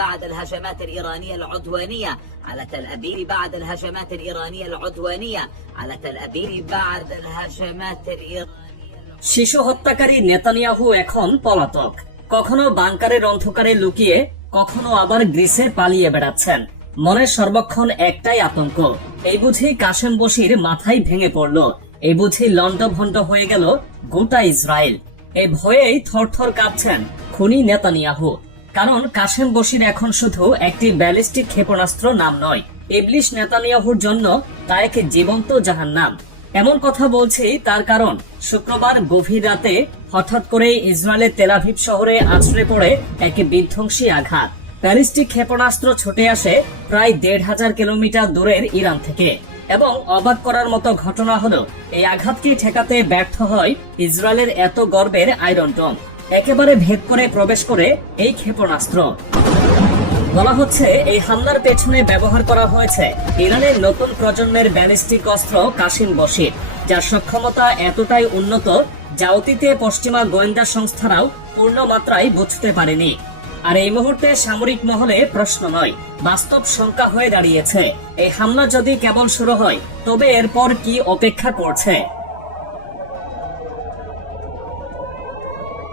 بعد الهجمات الإيرانية العدوانية على تل أبيب بعد الهجمات الإيرانية العدوانية على تل أبيب بعد الهجمات الإيرانية শিশু হত্যাকারী নেতানিয়াহু এখন পলাতক, কখনো বাংকারের অন্ধকারে লুকিয়ে, কখনো আবার গ্রিসে পালিয়ে বেড়াচ্ছেন। মনের সর্বক্ষণ একটাই আতঙ্ক, এই বুঝি কাশেম বশির মাথায় ভেঙে পড়ল, এই বুঝি লন্ডভন্ড হয়ে গেল গোটা ইসরায়েল। এই ভয়েই থরথর কাঁপছেন খুনি নেতানিয়াহু, কারণ কাশেম বশির এখন শুধু একটি ব্যালিস্টিক ক্ষেপণাস্ত্র নাম নয়, ইবলিশ নেতানিয়াহুর জন্য তা এক জীবন্ত জাহান্নাম। এমন কথা বলছি তার কারণ শুক্রবার গভীর রাতে হঠাৎ করে ইসরায়েলের তেল আভিভ শহরে আছড়ে পড়ে এক বিধ্বংসী আঘাত। ব্যালিস্টিক ক্ষেপণাস্ত্র ছুটে আসে প্রায় ১৫০০ কিলোমিটার দূরের ইরান থেকে, এবং অবাক করার মতো ঘটনা হলো এই আঘাতকে ঠেকাতে ব্যর্থ হয় ইসরায়েলের এত গর্বের আয়রন ডোম। একেবারে ভেদ করে প্রবেশ করে এই ক্ষেপণাস্ত্র। বলা হচ্ছে এই হামলার পেছনে ব্যবহার করা হয়েছে ইরানের নতুন প্রজন্মের ব্যালিস্টিক অস্ত্র কাসিম বশির, যার সক্ষমতা এতটাই উন্নত যা অতীতে পশ্চিমা গোয়েন্দা সংস্থারাও পূর্ণ মাত্রায় বুঝতে পারেনি। আর এই মুহূর্তে সামরিক মহলে প্রশ্ন নয়, বাস্তব শঙ্কা হয়ে দাঁড়িয়েছে, এই হামলা যদি কেবল শুরু হয় তবে এরপর কি অপেক্ষা করছে।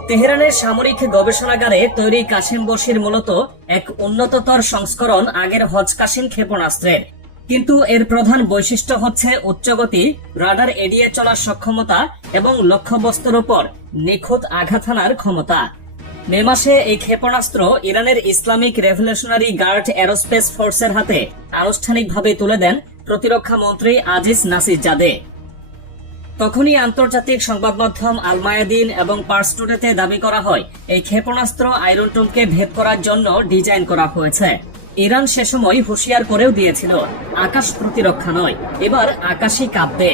তেহরানের সামরিক গবেষণাগারে তৈরি কাসিম বশির মূলত এক উন্নততর সংস্করণ আগের হজ কাসিম ক্ষেপণাস্ত্রের, কিন্তু এর প্রধান বৈশিষ্ট্য হচ্ছে উচ্চগতি, রাডার এড়িয়ে চলার সক্ষমতা এবং লক্ষ্যবস্তুর উপর নিখুঁত আঘাত হানার ক্ষমতা। মে মাসে এই ক্ষেপণাস্ত্র ইরানের ইসলামিক রেভলিউশনারি গার্ড এরোস্পেস ফোর্সের হাতে আনুষ্ঠানিকভাবে তুলে দেন প্রতিরক্ষা মন্ত্রী আজিজ নাসিরজাদে। তখনই আন্তর্জাতিক সংবাদ মাধ্যম আল মায়াদিন এবং পার্স টুডেতে দাবি করা হয় এই ক্ষেপণাস্ত্র আয়রন ডোমকে ভেদ করার জন্য ডিজাইন করা হয়েছে। ইরান সে সময় হুঁশিয়ার করেও দিয়েছিল, আকাশ প্রতিরক্ষা নয়, এবার আকাশই কাঁপবে।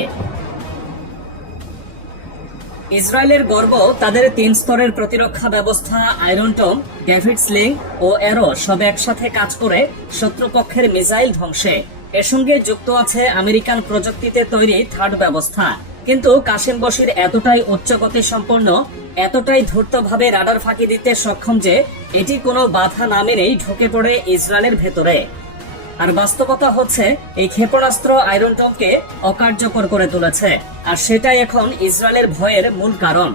ইসরায়েলের গর্ব তাদের ৩ স্তরের প্রতিরক্ষা ব্যবস্থা আয়রন ডোম, ডেভিড স্লিং ও অ্যারো সব একসাথে কাজ করে শত্রুপক্ষের মিসাইল ধ্বংসে। এর সঙ্গে যুক্ত আছে আমেরিকান প্রযুক্তিতে তৈরি থার্ড ব্যবস্থা। কিন্তু কাসিম বশির এতটাই উচ্চগতি সম্পন্ন, এতটাই ধূর্তভাবে রাডার ফাঁকি দিতে সক্ষম যে এটি কোনো বাধা না মেনেই ঢুকে পড়ে ইসরায়েলের ভেতরে। আর বাস্তবতা হচ্ছে এই ক্ষেপণাস্ত্র আয়রন ডোমকে অকার্যকর করে তুলেছে, আর সেটাই এখন ইসরায়েলের ভয়ের মূল কারণ।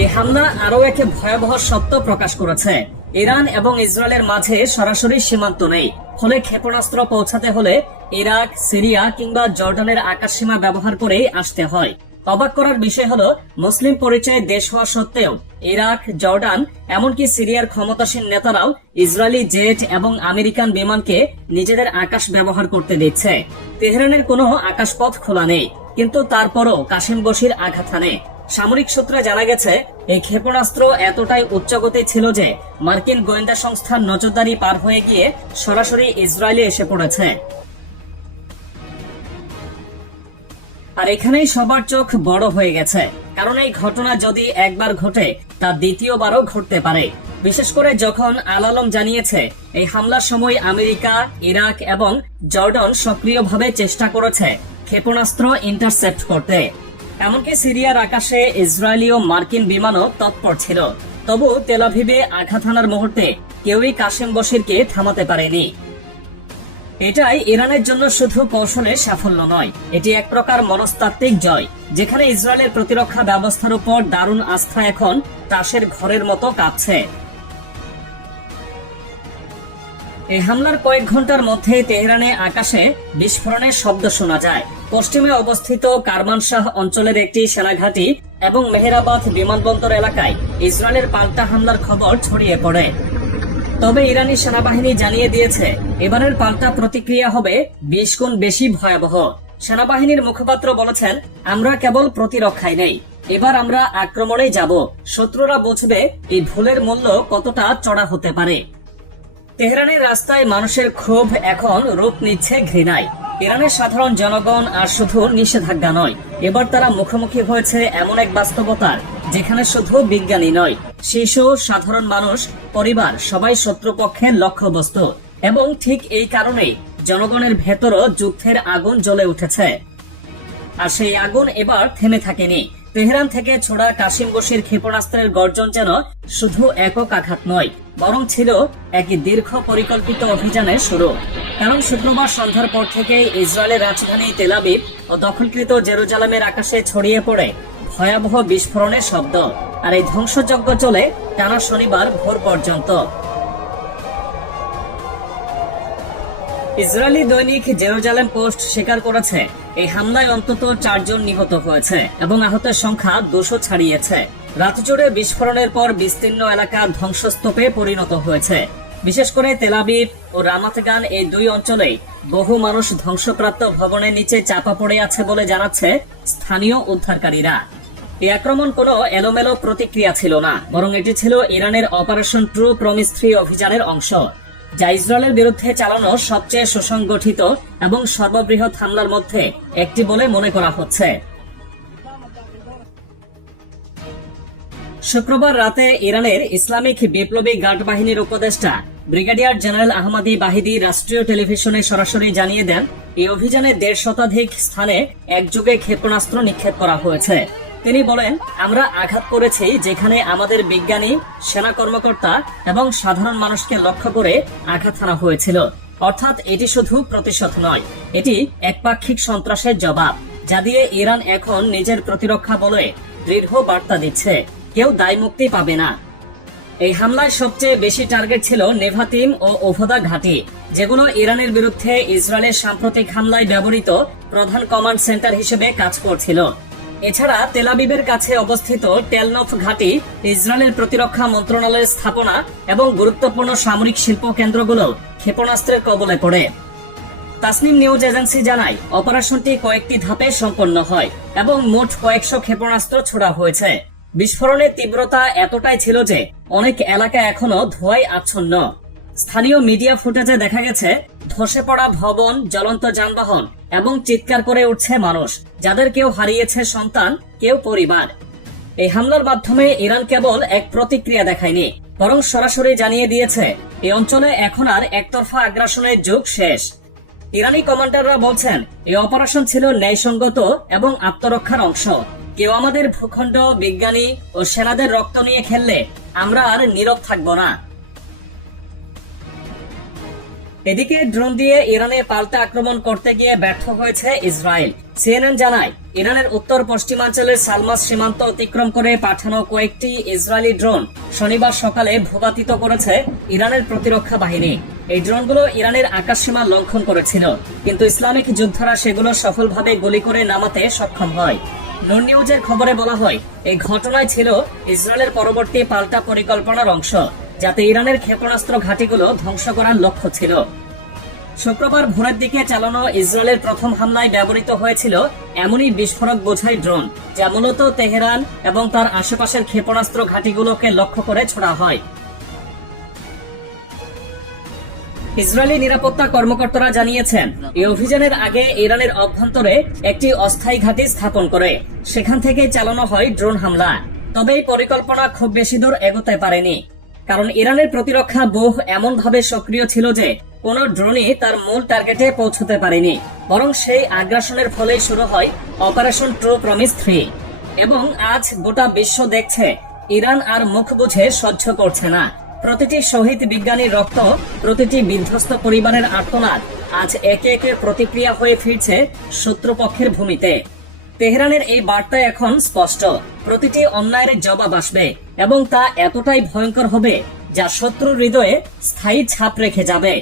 এই হামলা আরও এক ভয়াবহ সত্য প্রকাশ করেছে, ইরান এবং ইসরায়েলের মাঝে সরাসরি সীমান্ত নেই, ফলে ক্ষেপণাস্ত্র পৌঁছাতে হলে ইরাক, সিরিয়া কিংবা জর্ডানের আকাশসীমা ব্যবহার করেই আসতে হয়। অবাক করার বিষয় হলো মুসলিম পরিচয়ে দেশ হওয়া সত্ত্বেও ইরাক, জর্ডান এমনকি সিরিয়ার ক্ষমতাসীন নেতারাও ইসরায়েলি জেট এবং আমেরিকান বিমানকে নিজেদের আকাশ ব্যবহার করতে দিচ্ছে। তেহরানের কোনো আকাশপথ খোলা নেই, কিন্তু তারপরও কাসিম বশির আঘাত হানে। সামরিক সূত্রে জানা গেছে এই ক্ষেপণাস্ত্র এতটাই উচ্চগতি ছিল যে মার্কিন গোয়েন্দা সংস্থার নজরদারি পার হয়ে গিয়ে সরাসরি ইসরায়েলে এসে পড়েছে। আর এখানেই সবার চোখ বড় হয়ে গেছে, কারণ এই ঘটনা যদি একবার ঘটে তা দ্বিতীয়বারও ঘটতে পারে। বিশেষ করে যখন আল আলম জানিয়েছে এই হামলার সময় আমেরিকা, ইরাক এবং জর্ডান সক্রিয়ভাবে চেষ্টা করেছে ক্ষেপণাস্ত্র ইন্টারসেপ্ট করতে। এমনকি সিরিয়ার আকাশে ইসরায়েলি ও মার্কিন বিমানও তৎপর ছিল। তবু তেল আভিভে আঘাত হানার মুহূর্তে কেউই কাসিম বশিরকে থামাতে পারেনি। এটাই ইরানের জন্য শুধু কৌশলের সাফল্য নয়, এটি এক প্রকার মনস্তাত্ত্বিক জয়, যেখানে ইসরায়েলের প্রতিরক্ষা ব্যবস্থার উপর দারুণ আস্থা এখন তাসের ঘরের মতো কাঁপছে। এই হামলার কয়েক ঘন্টার মধ্যে তেহরানে আকাশে বিস্ফোরণের শব্দ শোনা যায়। পশ্চিমে অবস্থিত কারমানশাহ অঞ্চলের একটি সেনাঘাঁটি এবং মেহেরাবাদ বিমানবন্দর এলাকায় ইসরায়েলের পাল্টা হামলার খবর ছড়িয়ে পড়ে। তবে ইরানি সেনাবাহিনী জানিয়ে দিয়েছে এবারের পাল্টা প্রতিক্রিয়া হবে ২০ গুণ বেশি ভয়াবহ। সেনাবাহিনীর মুখপাত্র বলেছেন, আমরা কেবল প্রতিরক্ষায় নেই, এবার আমরা আক্রমণে যাব। শত্রুরা বুঝবে এই ভুলের মূল্য কতটা চড়া হতে পারে। তেহরানের রাস্তায় মানুষের ক্ষোভ এখন রূপ নিচ্ছে ঘৃণায়। ইরানের সাধারণ জনগণ আর শুধু নিষেধাজ্ঞা নয়, এবার তারা মুখোমুখি হয়েছে এমন এক বাস্তবতার যেখানে শুধু বিজ্ঞানী নয়, শিশু, সাধারণ মানুষ, পরিবার সবাই শত্রুপক্ষের লক্ষ্যবস্তু। এবং ঠিক এই কারণেই জনগণের ভেতরও যুদ্ধের আগুন জ্বলে উঠেছে। আর সেই আগুন এবার থেমে থাকেনি। তেহরান থেকে ছোড়া কাশিম বশির ক্ষেপণাস্ত্রের গর্জন যেন শুধু একক আঘাত নয়, বরং ছিল এক দীর্ঘ পরিকল্পিত অভিযানের শুরু। কারণ শুক্রবার সন্ধ্যার পর থেকে ইসরায়েলের রাজধানী তেল আবিব ও দখলকৃত জেরুজালেমের আকাশে ছড়িয়ে পড়ে ভয়াবহ বিস্ফোরণের শব্দ, আর এই ধ্বংসযজ্ঞ চলে টানা শনিবার ভোর পর্যন্ত। ইসরায়েলি দৈনিক জেরুজালেম পোস্ট স্বীকার করেছে এই হামলায় অন্তত 4 জন নিহত হয়েছে এবং আহতের সংখ্যা 200 ছাড়িয়েছে। রাত জুড়ে বিস্ফোরণের পর বিস্তীর্ণ এলাকা ধ্বংসস্তূপে পরিণত হয়েছে। বিশেষ করে তেল আবিব ও রামাত গান এই দুই অঞ্চলেই বহু মানুষ ধ্বংসপ্রাপ্ত ভবনের নিচে চাপা পড়ে আছে বলে জানাচ্ছে স্থানীয় উদ্ধারকারীরা। এই আক্রমণ কোনো এলোমেলো প্রতিক্রিয়া ছিল না, বরং এটি ছিল ইরানের অপারেশন ট্রু প্রমিস 3 অভিযানের অংশ, যা ইসরায়েলের বিরুদ্ধে চালানো সবচেয়ে সুসংগঠিত এবং সর্ববৃহৎ হামলার মধ্যে একটি বলে মনে করা হচ্ছে। শুক্রবার রাতে ইরানের ইসলামিক বিপ্লবী গার্ড বাহিনীর উপদেষ্টা ব্রিগেডিয়ার জেনারেল আহমাদি বাহিদি রাষ্ট্রীয় টেলিভিশনে সরাসরি জানিয়ে দেন, এই অভিযানে 150 শতাধিক স্থানে একযোগে ক্ষেপণাস্ত্র নিক্ষেপ করা হয়েছে। তিনি বলেন, আমরা আঘাত করেছি যেখানে আমাদের বিজ্ঞানী, সেনা কর্মকর্তা এবং সাধারণ মানুষকে লক্ষ্য করে আঘাত হানা হয়েছিল। অর্থাৎ এটি শুধু প্রতিশোধ নয়, এটি একপাক্ষিক সন্ত্রাসের জবাব, যা দিয়ে ইরান এখন নিজের প্রতিরক্ষা বলে দৃঢ় বার্তা দিচ্ছে, কেউ দায়মুক্তি পাবে না। এই হামলায় সবচেয়ে বেশি টার্গেট ছিল নেভাতিম ও ওভদা ঘাঁটি, যেগুলো ইরানের বিরুদ্ধে ইসরায়েলের সাম্প্রতিক হামলায় ব্যবহৃত প্রধান কমান্ড সেন্টার হিসেবে কাজ করছিল। এছাড়া তেল আবিবের কাছে অবস্থিত টেলনফ ঘাঁটি, ইসরায়েলের প্রতিরক্ষা মন্ত্রণালয়ের স্থাপনা এবং গুরুত্বপূর্ণ সামরিক শিল্প কেন্দ্রগুলো ক্ষেপণাস্ত্রের কবলে পড়ে। তাসনিম নিউজ এজেন্সি জানায়, অপারেশনটি কয়েকটি ধাপে সম্পন্ন হয় এবং মোট কয়েকশো ক্ষেপণাস্ত্র ছোড়া হয়েছে। বিস্ফোরণের তীব্রতা এতটাই ছিল যে অনেক এলাকা এখনো ধোঁয়ায় আচ্ছন্ন। স্থানীয় মিডিয়া ফুটেজে দেখা গেছে ধসে পড়া ভবন, জ্বলন্ত যানবাহন এবং চিৎকার করে উঠছে মানুষ, যাদের কেউ হারিয়েছে সন্তান, কেউ পরিবার। এই হামলার মাধ্যমে ইরান কেবল এক প্রতিক্রিয়া দেখায়নি, বরং সরাসরি জানিয়ে দিয়েছে এই অঞ্চলে এখন আর একতরফা আগ্রাসনের যুগ শেষ। ইরানি কমান্ডাররা বলছেন, এই অপারেশন ছিল ন্যায়সঙ্গত এবং আত্মরক্ষার অংশ। কেউ আমাদের ভূখণ্ড, বিজ্ঞানী ও সেনাদের রক্ত নিয়ে খেললে আমরা আর নীরব থাকব না। এদিকে ড্রোন দিয়ে ইরানে পাল্টা আক্রমণ করতে গিয়ে ব্যর্থ হয়েছে ইসরায়েল। সিএনএন জানায়, ইরানের উত্তর পশ্চিমাঞ্চলের সালমাস সীমান্ত অতিক্রম করে পাঠানো কয়েকটি ইসরায়েলি ড্রোন শনিবার সকালে ভূপাতিত করেছে ইরানের প্রতিরক্ষা বাহিনী। এই ড্রোনগুলো ইরানের আকাশসীমা লঙ্ঘন করেছিল, কিন্তু ইসলামিক যোদ্ধারা সেগুলো সফলভাবে গুলি করে নামাতে সক্ষম হয়। নুন নিউজের খবরে বলা হয়, এই ঘটনায় ছিল ইসরায়েলের পরবর্তী পাল্টা পরিকল্পনার অংশ, যাতে ইরানের ক্ষেপণাস্ত্র ঘাঁটিগুলো ধ্বংস করার লক্ষ্য ছিল। শুক্রবার ভোরের দিকে চালানো ইসরায়েলের প্রথম হামলায় ব্যবহৃত হয়েছিল এমনই বিস্ফোরক বোঝাই ড্রোন, যা মূলত তেহরান এবং তার আশেপাশের ক্ষেপণাস্ত্র ঘাঁটিগুলোকে লক্ষ্য করে ছোড়া হয়। ইসরায়েলি নিরাপত্তা কর্মকর্তারা জানিয়েছেন, এই অভিযানের আগে ইরানের অভ্যন্তরে একটি অস্থায়ী ঘাঁটি স্থাপন করে সেখান থেকে চালানো হয় ড্রোন হামলা। তবে এই পরিকল্পনা খুব বেশি দূর এগোতে পারেনি, কারণ ইরানের প্রতিরক্ষা ব্যুহ এমন ভাবে সক্রিয় ছিল যে কোনো ড্রোনই তার মূল টার্গেটে পৌঁছতে পারেনি। বরং সেই আগ্রাসনের ফলেই শুরু হয় অপারেশন ট্রু প্রমিস 3। এবং আজ গোটা বিশ্ব দেখছে, ইরান আর মুখ বুঝে সহ্য করছে না। প্রতিটি শহীদ বিজ্ঞানীর রক্ত, প্রতিটি বিধ্বস্ত পরিবারের আর্তনাদ আজ একে একে প্রতিক্রিয়া হয়ে ফিরছে শত্রুপক্ষের ভূমিতে। তেহরানের এই বার্তা এখন স্পষ্ট, প্রতিটি অন্যায়ের জবাব আসবে এবং তা এতটাই ভয়ঙ্কর হবে যা শত্রুর হৃদয়ে স্থায়ী ছাপ রেখে যাবে।